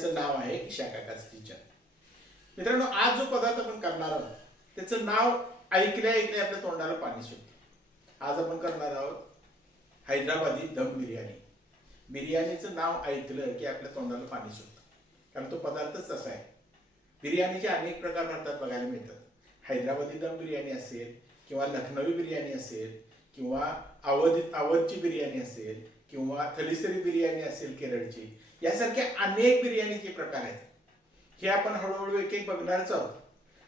ज्याचं नाव आहे ईशा काकाच किचन. मित्रांनो, आज जो पदार्थ आपण करणार आहोत त्याचं नाव ऐकल्या ऐकल्या आपल्या तोंडाला पाणी सुटते. आज आपण करणार आहोत हैदराबादी दम बिर्याणी. बिर्याणीचं नाव ऐकलं की आपल्या तोंडाला पाणी सुटतं, कारण तो पदार्थच तसा आहे. बिर्याणीचे अनेक प्रकार भारतात बघायला मिळतात. हैदराबादी दम बिर्याणी असेल किंवा लखनवी बिर्याणी असेल किंवा अवधची बिर्याणी असेल किंवा थलीसरी बिर्याणी असेल केरळची, यासारखे अनेक बिर्याणीचे प्रकार आहेत. हे आपण हळूहळू एक एक बघणारच आहोत.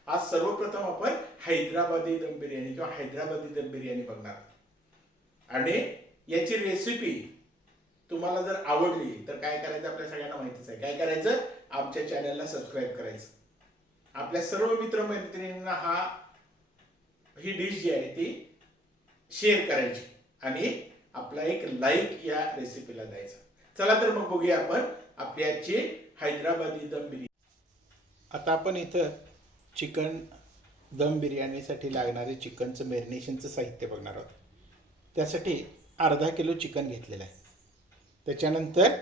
आज सर्वप्रथम आपण हैदराबादी दम बिर्याणी किंवा हैदराबादी दम बिर्याणी बघणार आणि याची रेसिपी तुम्हाला जर आवडली तर काय करायचं आपल्या सगळ्यांना माहितीच आहे. काय करायचं, आमच्या चॅनलला सबस्क्राईब करायचं. आपल्या सर्व मित्रमैत्रिणींना ही डिश जी आहे ती शेअर करायची आणि आपला एक लाईक या रेसिपीला द्यायचा. चला तर मग बघूया आपण आपली आजची हैदराबादी दम बिर्याणी. आता आपण इथं चिकन दम बिर्याणीसाठी लागणारे चिकनचं मॅरिनेशनचं साहित्य बघणार आहोत. त्यासाठी अर्धा किलो चिकन घेतलेलं आहे. त्याच्यानंतर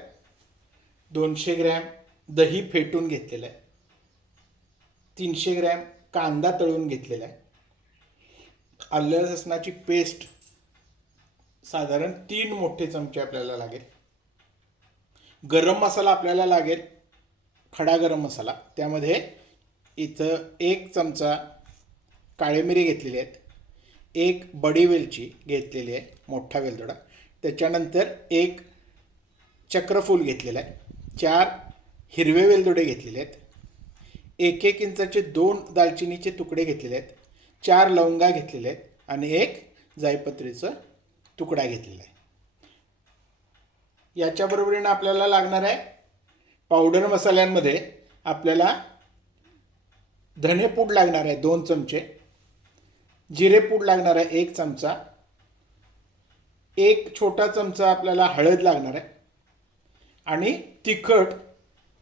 200 ग्रॅम दही फेटून घेतलेलं आहे. 300 ग्रॅम कांदा तळून घेतलेला आहे. आलं लसणाची पेस्ट साधारण 3 मोठे चमचे आपल्याला लागेल. गरम मसाला आपल्याला लागेल, खडा गरम मसाला. त्यामध्ये इथं 1 चमचा काळे मिरी घेतलेली आहेत, 1 बडी वेलची घेतलेली आहे, मोठा वेलदोडा. त्याच्यानंतर 1 चक्रफूल घेतलेला आहे, 4 हिरवे वेलदोडे घेतलेले आहेत, 1-1 इंचाचे 2 दालचिनीचे तुकडे घेतलेले आहेत, 4 लवंगा घेतलेले आहेत आणि 1 जायपत्रीचा तुकडा घेतलेला आहे. याच्या बरोबरीने आपल्याला लागणार आहे पावडर मसाल्यांमध्ये आपल्याला धनेपूड लागणार आहे 2 चमचे, जिरेपूड लागणार आहे 1 चमचा, 1 छोटा चमचा आपल्याला हळद लागणार आहे आणि तिखट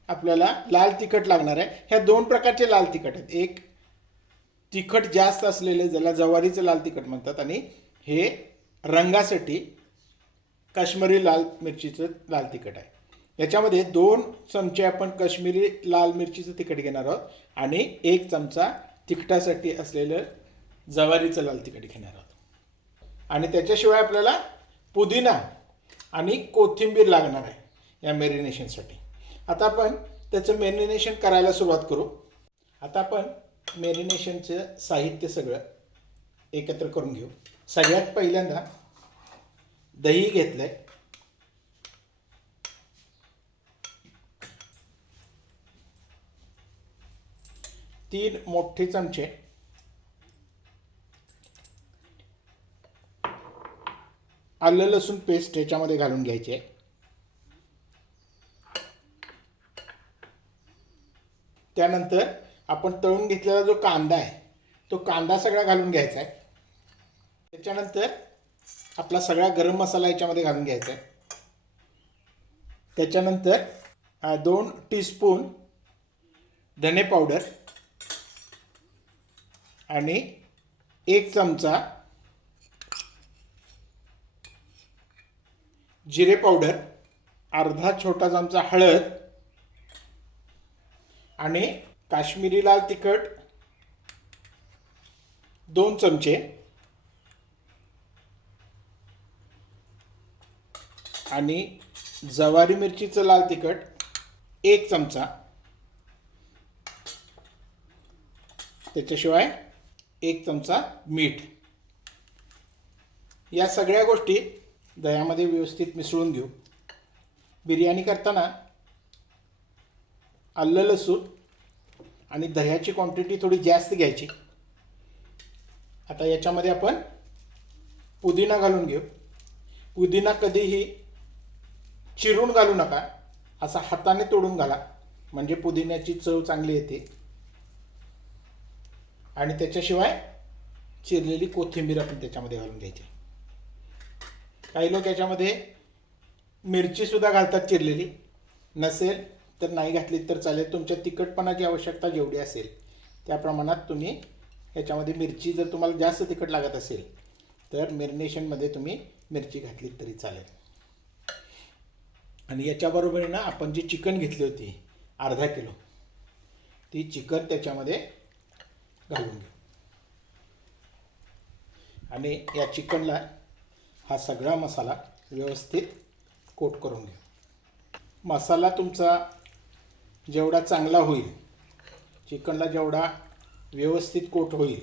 आपल्याला लाल तिखट लागणार आहे. ह्या 2 प्रकारचे लाल तिखट आहेत. एक तिखट जास्त असलेले ज्याला जवारीचं लाल तिखट म्हणतात आणि हे रंगासाठी काश्मीरी लाल मिरचीचं लाल तिखट आहे. याच्यामध्ये 2 चमचे आपण काश्मीरी लाल मिरचीचं तिखट घेणार आहोत आणि 1 चमचा तिखटासाठी असलेलं जवारीचं लाल तिखट घेणार आहोत. आणि त्याच्याशिवाय आपल्याला पुदिना आणि कोथिंबीर लागणार आहे या मॅरिनेशनसाठी. आता आपण त्याचं मॅरिनेशन करायला सुरुवात करू. आता आपण मॅरिनेशनचं साहित्य सगळं एकत्र करून घेऊ. सगळ्यात पहिल्यांदा दही घेतलं आहे, 3 मोठे चमचे आलं लसूण पेस्ट याच्यामध्ये घालून घ्यायची आहे. त्यानंतर आपण तळून घेतलेला जो कांदा आहे तो कांदा सगळा घालून घ्यायचा आहे. त्याच्यानंतर आपला सगळा गरम मसाला याच्यामध्ये घालून घ्यायचा आहे. त्याच्यानंतर 2 टीस्पून धने पावडर आणि 1 चमचा जिरे पावडर, अर्धा छोटा चमचा हळद आणि काश्मीरी लाल तिखट 2 चमचे आणि जवारी मिरचीचं लाल तिखट 1 चमचा. त्याच्याशिवाय 1 चमचा मीठ. या सगळ्या गोष्टी दह्यामध्ये व्यवस्थित मिसळून घेऊ. बिर्याणी करताना आलं लसूण आणि दह्याची क्वांटिटी थोडी जास्त घ्यायची. आता याच्यामध्ये आपण पुदिना घालून घेऊ. पुदिना कधीही चिरून घालू नका, असा हाताने तोडून घाला, म्हणजे पुदिन्याची चव चांगली येते. आणि त्याच्याशिवाय चिरलेली कोथिंबीर आपण त्याच्यामध्ये घालून घ्यायची. काही लोक याच्यामध्ये मिरचीसुद्धा घालतात चिरलेली. नसेल तर नाही घातली तर चालेल. तुमच्या तिखटपणाची आवश्यकता जेवढी असेल त्या प्रमाणात तुम्ही याच्यामध्ये मिरची, जर तुम्हाला जास्त तिखट लागत असेल तर मॅरिनेशनमध्ये तुम्ही मिरची घातली तरी चालेल. आणि याच्याबरोबरीनं आपण जी चिकन घेतली होती अर्धा किलो ती चिकन त्याच्यामध्ये घालून घेऊ आणि या चिकनला हा सगळा मसाला व्यवस्थित कोट करून घेऊ. मसाला तुमचा जेवढा चांगला होईल, चिकनला जेवढा व्यवस्थित कोट होईल,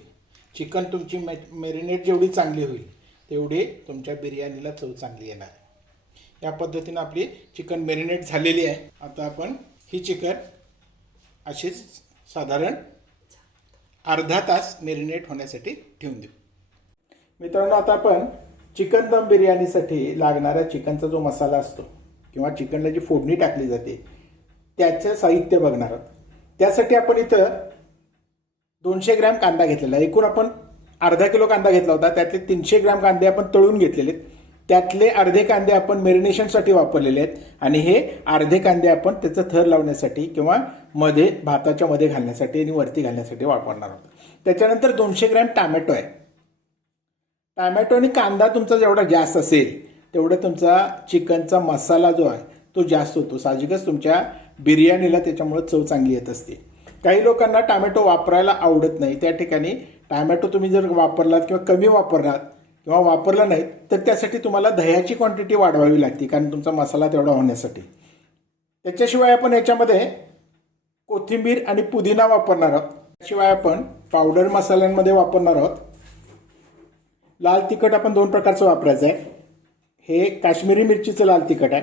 चिकन तुमची मॅरिनेट जेवढी चांगली होईल तेवढी तुमच्या बिर्याणीला चव चांगली येणार आहे. या पद्धतीनं आपली चिकन मॅरिनेट झालेली आहे. आता आपण ही चिकन अशीच साधारण अर्धा तास मॅरिनेट होण्यासाठी ठेवून देऊ. मित्रांनो, आता आपण चिकन दम बिर्याणीसाठी लागणारा चिकनचा जो मसाला असतो किंवा चिकनला जी फोडणी टाकली जाते त्याचं साहित्य बघणार आहोत. त्यासाठी आपण इथं 200 ग्रॅम कांदा घेतलेला आहे. एकूण आपण अर्धा किलो कांदा घेतला होता. त्यातले 300 ग्रॅम कांदे आपण तळून घेतलेले आहेत. त्यातले अर्धे कांदे आपण मॅरिनेशनसाठी वापरलेले आहेत आणि हे अर्धे कांदे आपण त्याचं थर लावण्यासाठी किंवा मध्ये भाताच्या मध्ये घालण्यासाठी आणि वरती घालण्यासाठी वापरणार आहोत. त्याच्यानंतर 200 ग्रॅम टॅमॅटो आहे. टॅमॅटो आणि कांदा तुमचा जेवढा जास्त असेल तेवढं तुमचा चिकनचा मसाला जो आहे तो जास्त होतो. साहजिकच तुमच्या बिर्याणीला त्याच्यामुळे चव चांगली येत असते. काही लोकांना टॅमॅटो वापरायला आवडत नाही. त्या ठिकाणी टॅमॅटो तुम्ही जर वापरलात किंवा कमी वापरलात किंवा वापरला नाही तर त्यासाठी तुम्हाला दह्याची क्वांटिटी वाढवावी लागते, कारण तुमचा मसाला तेवढा होण्यासाठी. त्याच्याशिवाय आपण याच्यामध्ये कोथिंबीर आणि पुदिना वापरणार आहोत. त्याशिवाय आपण पावडर मसाल्यांमध्ये वापरणार आहोत. लाल तिखट आपण 2 प्रकारचं वापरायचं आहे. हे काश्मीरी मिरचीचं लाल तिखट आहे,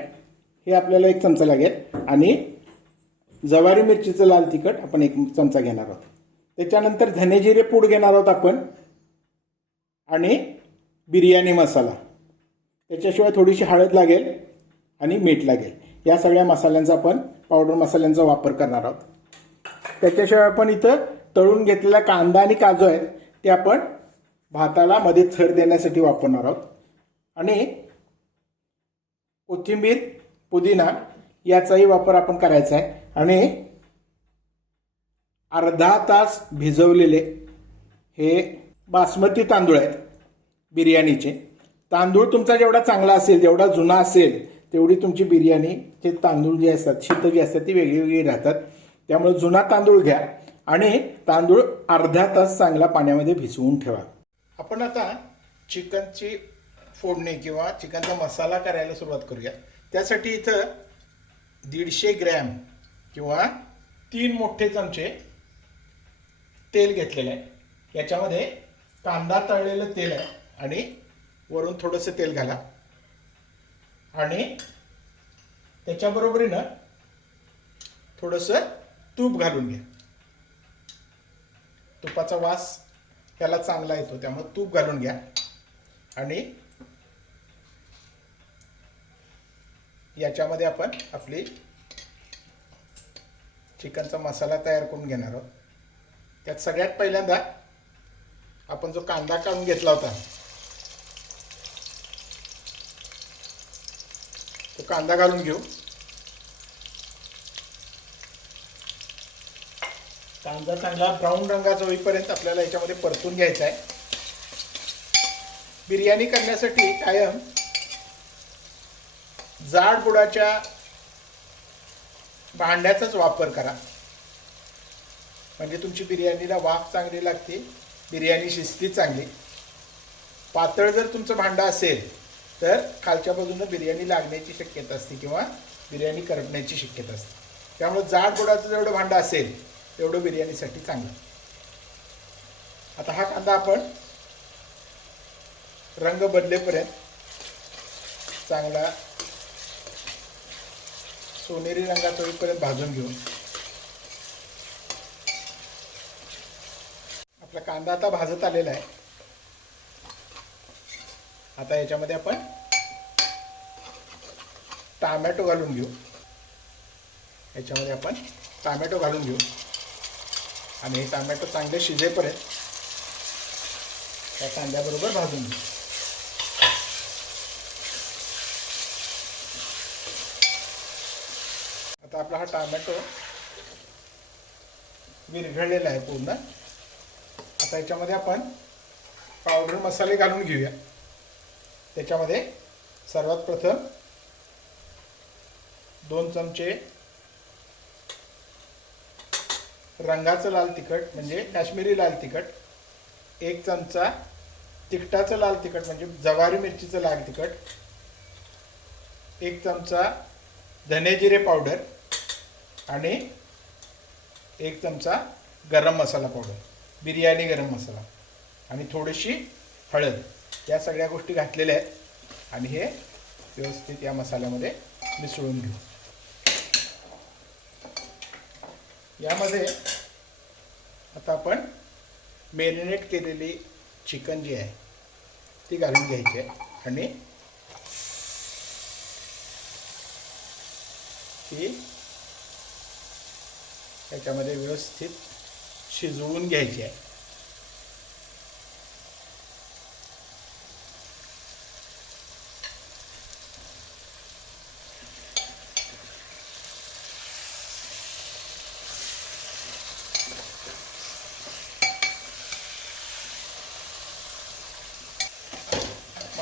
हे आपल्याला 1 चमचा लागेल. आणि जवारी मिरचीचं लाल तिखट आपण 1 चमचा घेणार आहोत. त्याच्यानंतर धने जिरे पूड घेणार आहोत आपण आणि बिर्याणी मसाला. त्याच्याशिवाय थोडीशी हळद लागेल आणि मीठ लागेल. या सगळ्या मसाल्यांचा आपण पावडर मसाल्यांचा वापर करणार आहोत. त्याच्याशिवाय आपण इथं तळून घेतलेला कांदा आणि काजू आहेत ते आपण भाताला मध्ये थर देण्यासाठी वापरणार आहोत. आणि कोथिंबीर पुदिना याचाही वापर आपण करायचा आहे. आणि अर्धा तास भिजवलेले हे बासमती तांदूळ आहेत बिर्याणीचे. तांदूळ तुमचा जेवढा चांगला असेल, जेवढा जुना असेल तेवढी तुमची बिर्याणीचे तांदूळ जे असतात, शीतं जी असतात ती वेगळी वेगळी राहतात. त्यामुळे जुना तांदूळ घ्या आणि तांदूळ अर्धा तास चांगला पाण्यामध्ये भिजवून ठेवा. आपण आता चिकनची फोडणी किंवा चिकनचा मसाला करायला सुरुवात करूया. त्यासाठी इथं 150 ग्रॅम किंवा 3 मोठे चमचे तेल घेतलेलं आहे. याच्यामध्ये कांदा तळलेलं तेल आहे आणि वरून थोडंसं तेल घाला आणि त्याच्याबरोबरीनं थोडंसं तूप घालून घ्या. तुपाचा वास त्याला चांगला येतो, त्यामुळे तूप घालून घ्या. आणि याच्यामध्ये आपण आपली चिकनचा मसाला तयार करून घेणार आहोत. त्यात सगळ्यात पहिल्यांदा आपण जो कांदा काढून घेतला होता तो कांदा घालून घेऊ. कांदा चांगला ब्राऊन रंगाचा होईपर्यंत आपल्याला याच्यामध्ये परतून घ्यायचा आहे. बिर्याणी करण्यासाठी कायम जाड बुडाच्या भांड्याचाच वापर करा, म्हणजे तुमची बिर्याणीला वाफ चांगली लागते, बिर्याणी शिजती चांगली. पातळ जर तुमचं भांडं असेल तर खालच्या बाजूनं बिर्याणी लागण्याची शक्यता असते किंवा बिर्याणी करपण्याची शक्यता असते. त्यामुळे जाड बुडाचं जेवढं भांडं असेल तेवढं बिर्याणीसाठी चांगलं. आता हा कांदा आपण रंग बदलेपर्यंत चांगला सोनेरी रंगाचा होईपर्यंत भाजून घेऊन आपला कांदा आता भाजत आलेला आहे. आता याच्यामध्ये आपण टोमॅटो घालून घेऊ. याच्यामध्ये आपण टोमॅटो घालून घेऊ आणि हे टोमॅटो चांगले शिजेपर्यंत त्या कांद्याबरोबर भाजून घेऊ. आता आपला हा टोमॅटो विरघळलेला आहे पूर्ण. आता याच्यामध्ये आपण पावडर मसाले घालून घेऊया. त्याच्यामध्ये सर्वात प्रथम 2 चमचे रंगाचं लाल तिखट म्हणजे काश्मीरी लाल तिखट, 1 चमचा तिखटाचं लाल तिखट म्हणजे जवारी मिरचीचं लाल तिखट, 1 चमचा धने जिरे पावडर आणि 1 चमचा गरम मसाला पावडर, बिर्याणी गरम मसाला आणि थोडीशी हळद, या सगळ्या गोष्टी घातलेल्या आहेत आणि हे व्यवस्थित या मसाल्यामध्ये मिसळून घेऊ. यामध्ये आता आपण मॅरिनेट केलेली चिकन जी आहे ती घालून घ्यायची आहे आणि ती त्याच्यामध्ये व्यवस्थित शिजवून घ्यायची आहे.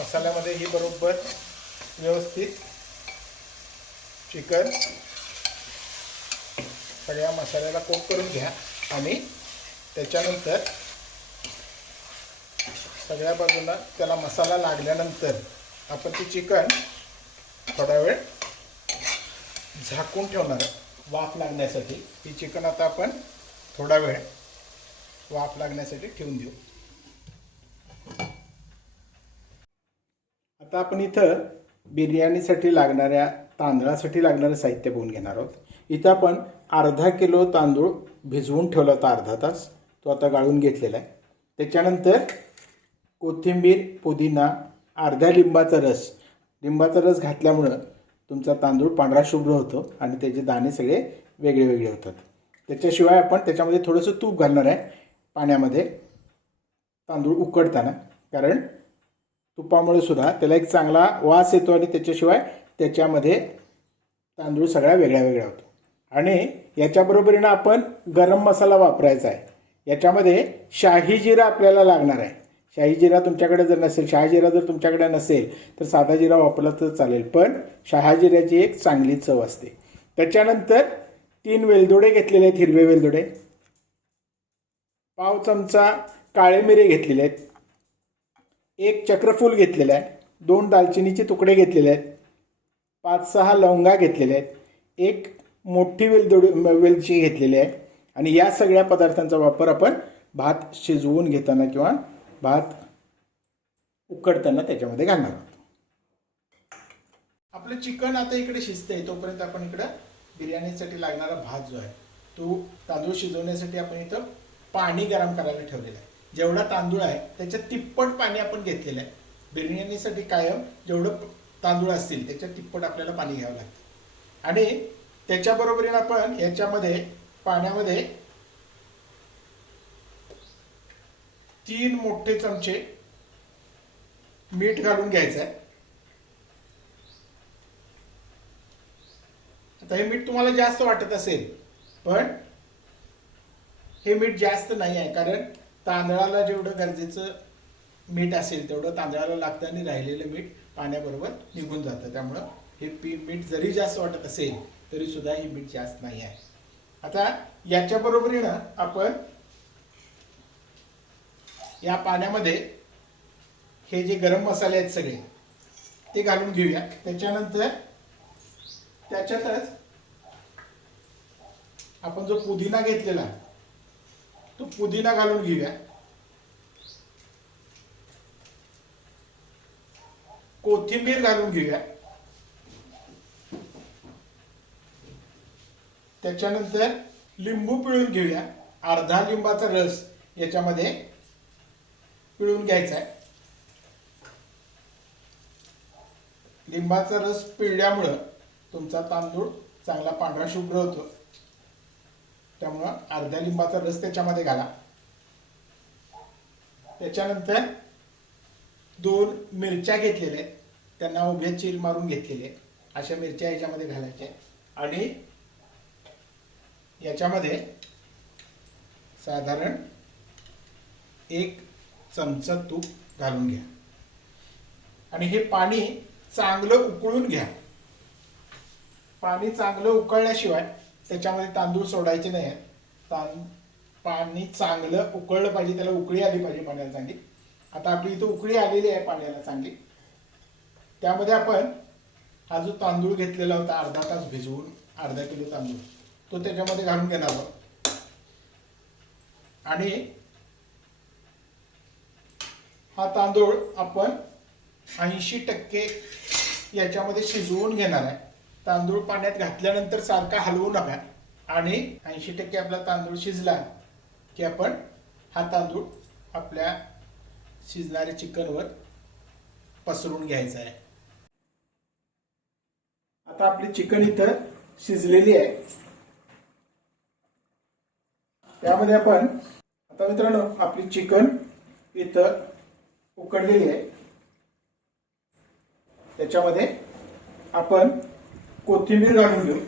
मसाल्यामध्ये ही बरोबर व्यवस्थित चिकन सगळ्या मसाल्याला कोट करून घ्या आणि त्याच्यानंतर सगळ्या बाजूला त्याला मसाला लागल्यानंतर आपण ती चिकन थोडा वेळ झाकून ठेवणार वाफ लागण्यासाठी. ही चिकन आता आपण थोडा वेळ वाफ लागण्यासाठी ठेवून देऊ. आता आपण इथं बिर्याणीसाठी लागणाऱ्या तांदळासाठी लागणारं साहित्य बघून घेणार आहोत. इथं आपण अर्धा किलो तांदूळ भिजवून ठेवला होता अर्धा तास, तो आता गाळून घेतलेला आहे. त्याच्यानंतर कोथिंबीर, पुदिना, अर्ध्या लिंबाचा रस घातल्यामुळं तुमचा तांदूळ पांढरा शुभ्र होतो आणि त्याचे दाणे सगळे वेगळे वेगळे होतात. त्याच्याशिवाय आपण त्याच्यामध्ये थोडंसं तूप घालणार आहे पाण्यामध्ये तांदूळ उकडताना, कारण तुपामुळे सुद्धा त्याला एक चांगला वास येतो आणि त्याच्याशिवाय त्याच्यामध्ये तांदूळ सगळ्या वेगळ्या वेगळ्या होतो. आणि याच्याबरोबरीनं आपण गरम मसाला वापरायचा आहे. याच्यामध्ये शाही जिरा आपल्याला लागणार आहे. शाही जिरा तुमच्याकडे जर नसेल, शहाजिरा जर तुमच्याकडे नसेल तर साधा जिरा वापरला तर चालेल, पण शहाजिऱ्याची एक चांगली चव असते. त्याच्यानंतर 3 वेलदोडे घेतलेले आहेत, हिरवे वेलदोडे, पाव चमचा काळे मिरे घेतलेले आहेत, 1 चक्रफूल घेतलेलं आहे, 2 दालचिनीचे तुकडे घेतलेले आहेत, 5-6 लवंगा घेतलेल्या आहेत, 1 मोठी वेलची घेतलेली आहे. आणि या सगळ्या पदार्थांचा वापर आपण भात शिजवून घेताना किंवा भात उकडताना त्याच्यामध्ये घालणार आहोत. आपलं चिकन आता इकडे शिजतंय, तोपर्यंत आपण इकडं बिर्याणीसाठी लागणारा भात जो आहे तो तांदूळ शिजवण्यासाठी आपण इथं पाणी गरम करायला ठेवलेलं आहे. जेवढा तांदूळ आहे त्याच्या तिप्पट पाणी आपण घेतलेलं आहे. बिर्याणीसाठी कायम जेवढं तांदूळ असतील त्याच्या तिप्पट आपल्याला पाणी घ्यावं लागतं. आणि त्याच्याबरोबरीनं आपण याच्यामध्ये पाण्यामध्ये 3 मोठे चमचे मीठ घालून घ्यायचं आहे. आता हे मीठ तुम्हाला जास्त वाटत असेल, पण हे मीठ जास्त नाही आहे, कारण तांदळाला जेवढं गरजेचं मीठ असेल तेवढं तांदळाला लागतं आणि राहिलेलं मीठ पाण्याबरोबर निघून जातं. त्यामुळं हे मीठ जरी जास्त वाटत असेल तरी सुद्धा हे मीठ जास्त नाही आहे. आता याच्याबरोबरीनं आपण या पाण्यामध्ये हे जे गरम मसाले आहेत सगळे ते घालून घेऊया. त्याच्यानंतर त्याच्यातच आपण जो पुदिना घेतलेला तो पुदिना घालून घेऊया. कोथिंबीर घालून घेऊया. त्याच्यानंतर लिंबू पिळून घेऊया. अर्धा लिंबाचा रस याच्यामध्ये पिळून घ्यायचा आहे. लिंबाचा रस पिळल्यामुळं तुमचा तांदूळ चांगला पांढरा शुभ्र होतो. त्यामुळं अर्ध्या लिंबाचा रस त्याच्यामध्ये घाला. त्याच्यानंतर 2 मिरच्या घेतलेल्या आहेत, त्यांना उभ्या चीर मारून घेतलेले अशा मिरच्या याच्यामध्ये घालायच्या. आणि याच्यामध्ये साधारण 1 चमचा तूप घालून घ्या आणि हे पाणी चांगलं उकळून घ्या. पाणी चांगलं उकळल्याशिवाय त्याच्यामध्ये तांदूळ सोडायचे नाही. पाणी चांगलं उकळलं पाहिजे, त्याला उकळी आली पाहिजे पाण्याला चांगली. आता आपली इथं उकळी आलेली आहे पाण्याला चांगली. त्यामध्ये आपण हा जो तांदूळ घेतलेला होता अर्धा तास भिजवून, अर्धा किलो तांदूळ तो त्याच्यामध्ये घालून घेणार आहोत. आणि हा तांदूळ आपण 80% याच्यामध्ये शिजवून घेणार आहे. तांदूळ पाण्यात घातल्यानंतर सारखा हलवू नका. आणि 80% आपला तांदूळ शिजला की आपण हा तांदूळ आपल्या शिजणाऱ्या चिकनवर पसरून घ्यायचा आहे. आता आपली चिकन इथं शिजलेली आहे. त्यामध्ये आपण आता मित्रांनो आपली चिकन इथं उकडलेली आहे. त्याच्यामध्ये आपण कोथिंबीर घालून घेऊ.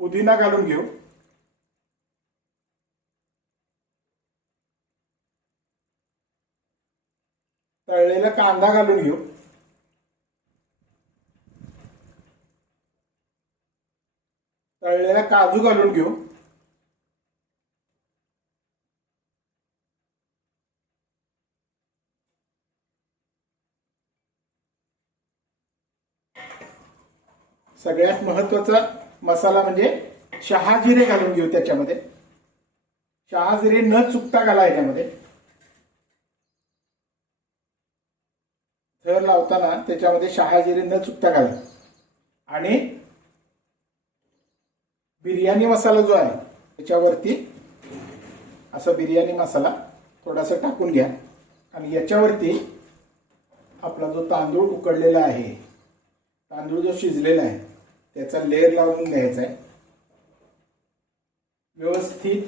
पुदिना घालून घेऊ. तळलेला कांदा घालून घेऊ. तळलेला काजू घालून घेऊ. सगळ्यात महत्वाचा मसाला म्हणजे शहाजिरे घालून घेऊ. त्याच्यामध्ये शहाजिरे न चुकता घाला. याच्यामध्ये थर लावताना त्याच्यामध्ये शहाजिरे न चुकता घाला. आणि बिर्याणी मसाला जो आहे त्याच्यावरती असा बिर्याणी मसाला थोडासा टाकून घ्या. आणि याच्यावरती आपला जो तांदूळ उकडलेला आहे, तांदूळ जो शिजलेला आहे त्याचा लेयर लावून घ्यायचा आहे. व्यवस्थित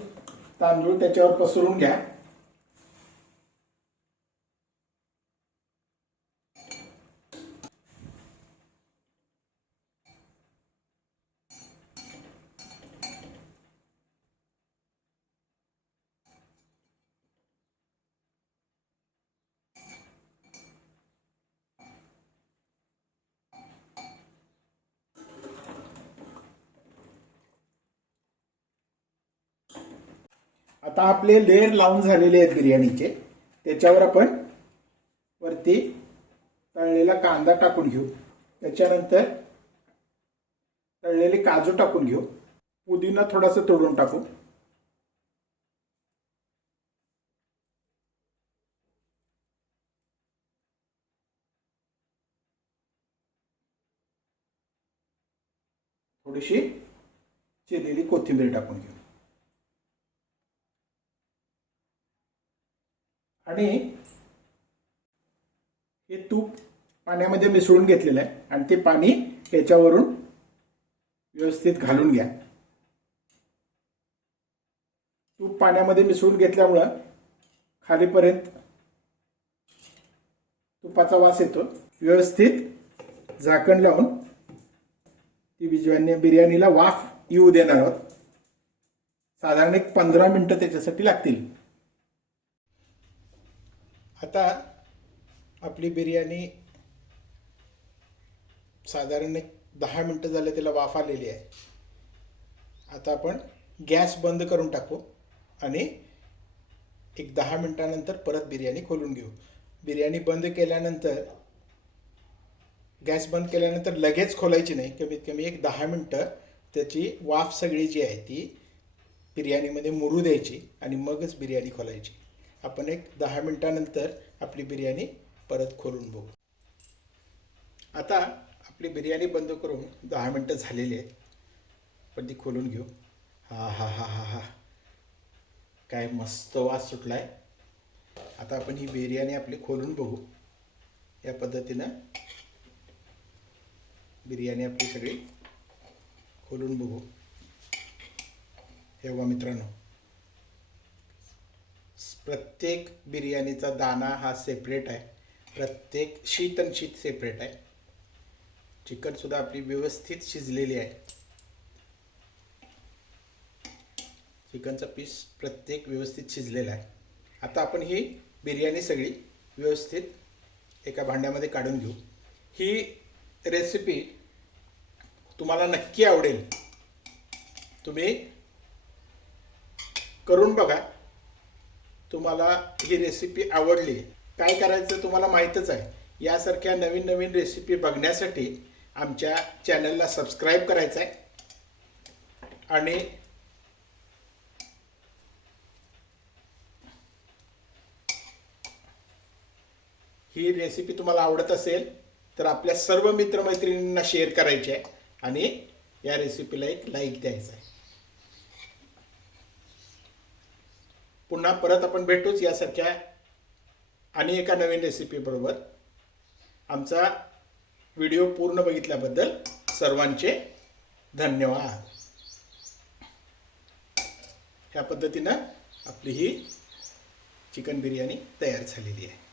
तांदूळ त्याच्यावर पसरून घ्या. आता आपले लेयर लावून झालेले आहेत बिर्याणीचे. त्याच्यावर आपण वरती तळलेला कांदा टाकून घेऊ. त्याच्यानंतर तळलेले काजू टाकून घेऊ. पुदिना थोडासा तोडून टाकू. थोडीशी चिरलेली कोथिंबीर टाकून घेऊ. आणि हे तूप पाण्यामध्ये मिसळून घेतलेलं आहे आणि ते पाणी याच्यावरून व्यवस्थित घालून घ्या. तूप पाण्यामध्ये मिसळून घेतल्यामुळं खालीपर्यंत तुपाचा वास येतो. व्यवस्थित झाकण लावून ती बिर्याणीला वाफ येऊ देणार आहोत. साधारण 15 मिनिटं त्याच्यासाठी लागतील. आता आपली बिर्याणी साधारण 10 मिनिटं झाले त्याला वाफ आलेली आहे. आता आपण गॅस बंद करून टाकू आणि 10 मिनिटानंतर परत बिर्याणी खोलून घेऊ. बिर्याणी बंद केल्यानंतर गॅस बंद केल्यानंतर लगेच खोलायची नाही. कमीत कमी 10 मिनिटं त्याची वाफ सगळी जी आहे ती बिर्याणीमध्ये मुरू द्यायची आणि मगच बिर्याणी खोलायची. आपण 10 मिनिटानंतर आपली बिर्याणी परत खोलून बघू. आता आपली बिर्याणी बंद करून 10 मिनिटं झालेली आहेत. पण ती खोलून घेऊ. हा हा हा हा हा काय मस्त वास सुटलाय. आता आपण ही बिर्याणी आपली खोलून बघू. या पद्धतीनं बिर्याणी आपली सगळी खोलून बघू. हे बघा मित्रांनो, प्रत्येक बिर्याणीचा दाणा हा सेपरेट आहे. प्रत्येक शीत आणि शीत सेपरेट आहे. चिकन सुद्धा आपली व्यवस्थित शिजलेली आहे. चिकनचा पीस प्रत्येक व्यवस्थित शिजलेला आहे. आता आपण ही बिर्याणी सगळी व्यवस्थित एका भांड्यामध्ये काढून घेऊ. ही रेसिपी तुम्हाला नक्की आवडेल. तुम्ही करून बघा. तुम्हाला ही रेसिपी आवडली. काय करायचं तुम्हाला माहीतच आहे. यासारख्या नवीन नवीन रेसिपी बघण्यासाठी आमच्या चॅनलला सबस्क्राईब करायचं आहे आणि ही रेसिपी तुम्हाला आवडत असेल तर आपल्या सर्व मित्रमैत्रिणींना शेअर करायची आहे आणि या रेसिपीला एक लाईक द्यायचा आहे. पुन्हा परत आपण भेटूच यासारख्या आणि एका नवीन रेसिपी बरोबर. आमचा व्हिडिओ पूर्ण बघितल्याबद्दल सर्वांचे धन्यवाद. ह्या पद्धतीनं आपली ही चिकन बिर्याणी तयार झालेली आहे.